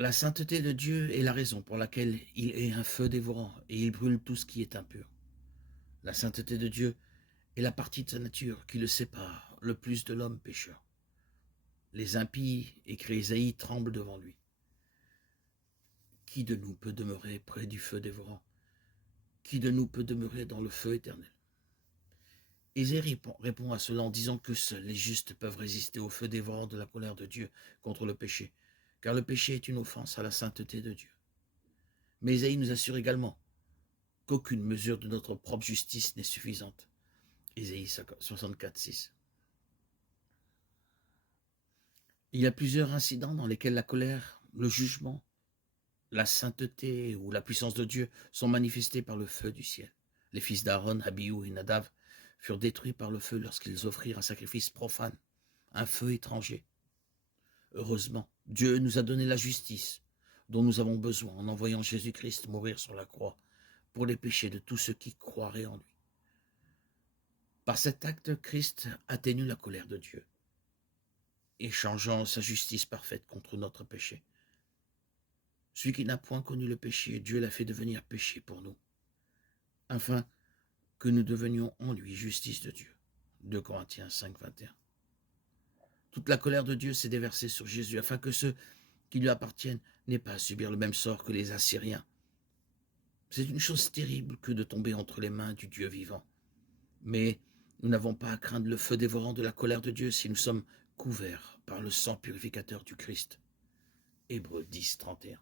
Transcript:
La sainteté de Dieu est la raison pour laquelle il est un feu dévorant et il brûle tout ce qui est impur. La sainteté de Dieu est la partie de sa nature qui le sépare le plus de l'homme pécheur. Les impies, écrit Ésaïe, tremblent devant lui. Qui de nous peut demeurer près du feu dévorant? Qui de nous peut demeurer dans le feu éternel? Ésaïe répond à cela en disant que seuls les justes peuvent résister au feu dévorant de la colère de Dieu contre le péché, car le péché est une offense à la sainteté de Dieu. Mais Ésaïe nous assure également qu'aucune mesure de notre propre justice n'est suffisante. Ésaïe 64, 6. Il y a plusieurs incidents dans lesquels la colère, le jugement, la sainteté ou la puissance de Dieu sont manifestés par le feu du ciel. Les fils d'Aaron, Abihu et Nadav furent détruits par le feu lorsqu'ils offrirent un sacrifice profane, un feu étranger. Heureusement, Dieu nous a donné la justice dont nous avons besoin en envoyant Jésus-Christ mourir sur la croix pour les péchés de tous ceux qui croiraient en lui. Par cet acte, Christ atténue la colère de Dieu, échangeant sa justice parfaite contre notre péché. Celui qui n'a point connu le péché, Dieu l'a fait devenir péché pour nous, afin que nous devenions en lui justice de Dieu. 2 Corinthiens 5, 21. Toute la colère de Dieu s'est déversée sur Jésus, afin que ceux qui lui appartiennent n'aient pas à subir le même sort que les Assyriens. C'est une chose terrible que de tomber entre les mains du Dieu vivant. Mais nous n'avons pas à craindre le feu dévorant de la colère de Dieu si nous sommes couverts par le sang purificateur du Christ. Hébreux 10, 31.